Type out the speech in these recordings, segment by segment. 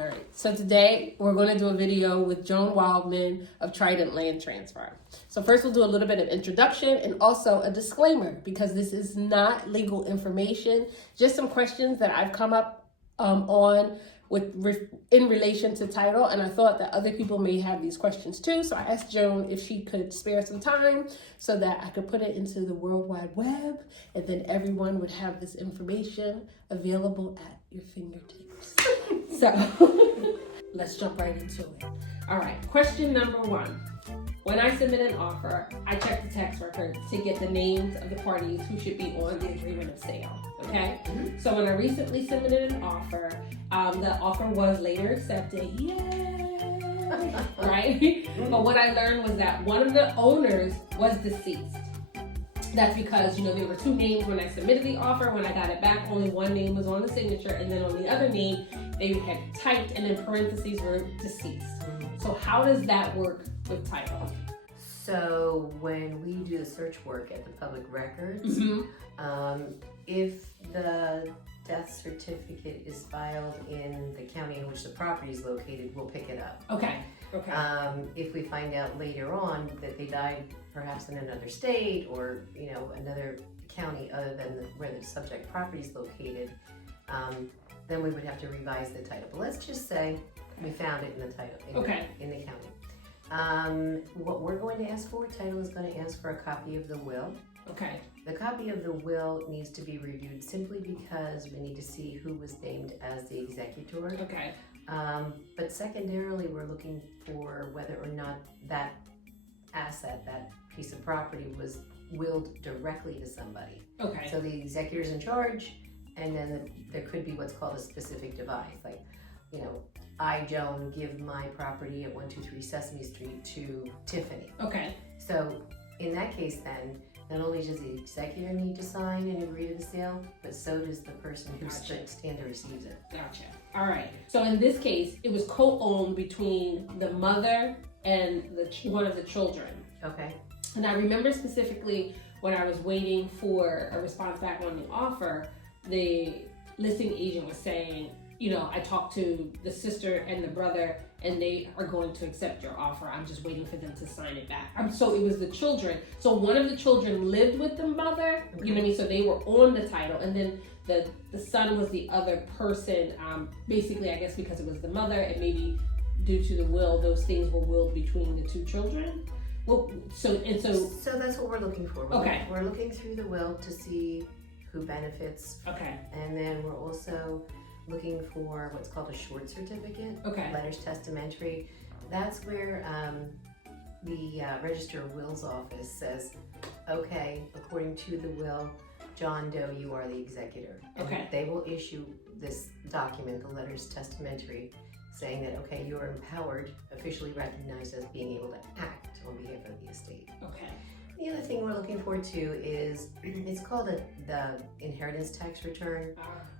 All right, so today we're going to do a video with Joan Wildman of Trident Land Transfer. So first we'll do a little bit of introduction and also a disclaimer because this is not legal information, just some questions that I've come up in relation to title, and I thought that other people may have these questions too. So I asked Joan if she could spare some time so that I could put it into the World Wide Web, and then everyone would have this information available at your fingertips. So let's jump right into it. All right, question number one. When I submit an offer, I check the tax records to get the names of the parties who should be on the agreement of sale, okay? Mm-hmm. So when I recently submitted an offer, the offer was later accepted, yay, right? Mm-hmm. But what I learned was that one of the owners was deceased. That's because, there were two names when I submitted the offer. When I got it back, only one name was on the signature, and then on the other name, they had typed and in parentheses were deceased. Mm-hmm. So how does that work with title? So when we do the search work at the public records, if the death certificate is filed in the county in which the property is located, we'll pick it up. Okay. If we find out later on that they died perhaps in another state or another county other than where the subject property is located, then we would have to revise the title. But let's just say we found it in the title in the county. What we're going to ask for, title is going to ask for a copy of the will. Okay. The copy of the will needs to be reviewed simply because we need to see who was named as the executor. Okay. But secondarily, we're looking for whether or not that asset, that piece of property, was willed directly to somebody. Okay. So the executor's in charge, and then there could be what's called a specific device, like, I, Joan, give my property at 123 Sesame Street to Tiffany. Okay. So in that case then, not only does the executor need to sign and agree to the sale, but so does the person who stands to receive it. Gotcha. All right. So in this case, it was co-owned between the mother and one of the children. Okay. And I remember specifically when I was waiting for a response back on the offer, the listing agent was saying, I talked to the sister and the brother, and they are going to accept your offer. I'm just waiting for them to sign it back. So it was the children. So one of the children lived with the mother, you know what I mean? So they were on the title, and then the son was the other person. Basically, I guess because it was the mother, and maybe due to the will, those things were willed between the two children. Well, so that's what we're looking for. We're looking through the will to see who benefits. Okay. And then we're also looking for what's called a short certificate. Okay. Letters testamentary. That's where the Register of Wills office says, okay, according to the will, John Doe, you are the executor. Okay. And they will issue this document, the letters testamentary, saying that, okay, you are empowered, officially recognized as being able to act on behalf of the estate. Okay. The other thing we're looking for too is, it's called the inheritance tax return.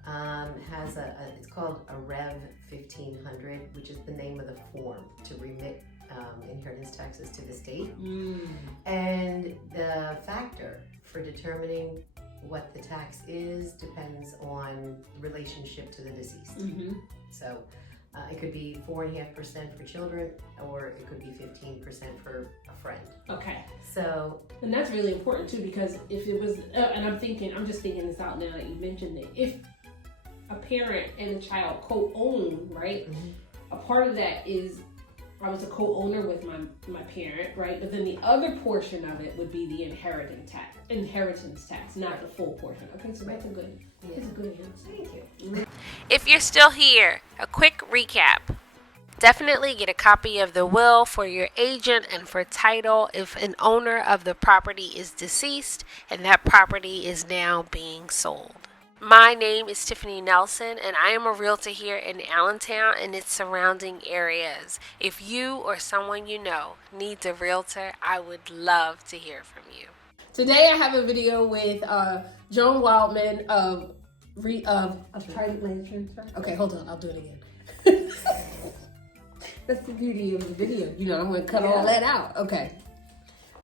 It's called a Rev 1500, which is the name of the form to remit inheritance taxes to the state. And the factor for determining what the tax is depends on relationship to the deceased. So it could be 4.5% for children, or it could be 15% for a friend. Okay. So, and that's really important too, because if it was, and I'm just thinking this out now that you mentioned it. If a parent and a child co-own, right? A part of that is I was a co-owner with my parent, right? But then the other portion of it would be the inheritance tax, not the full portion. Okay, so that's a good answer. Thank you. If you're still here, a quick recap. Definitely get a copy of the will for your agent and for title if an owner of the property is deceased and that property is now being sold. My name is Tiffany Nelson, and I am a realtor here in Allentown and its surrounding areas. If you or someone you know needs a realtor, I would love to hear from you. Today I have a video with Joan Wildman of Trident Land Transfer. Okay, hold on, I'll do it again. That's the beauty of the video. I'm going to cut all that out. Okay.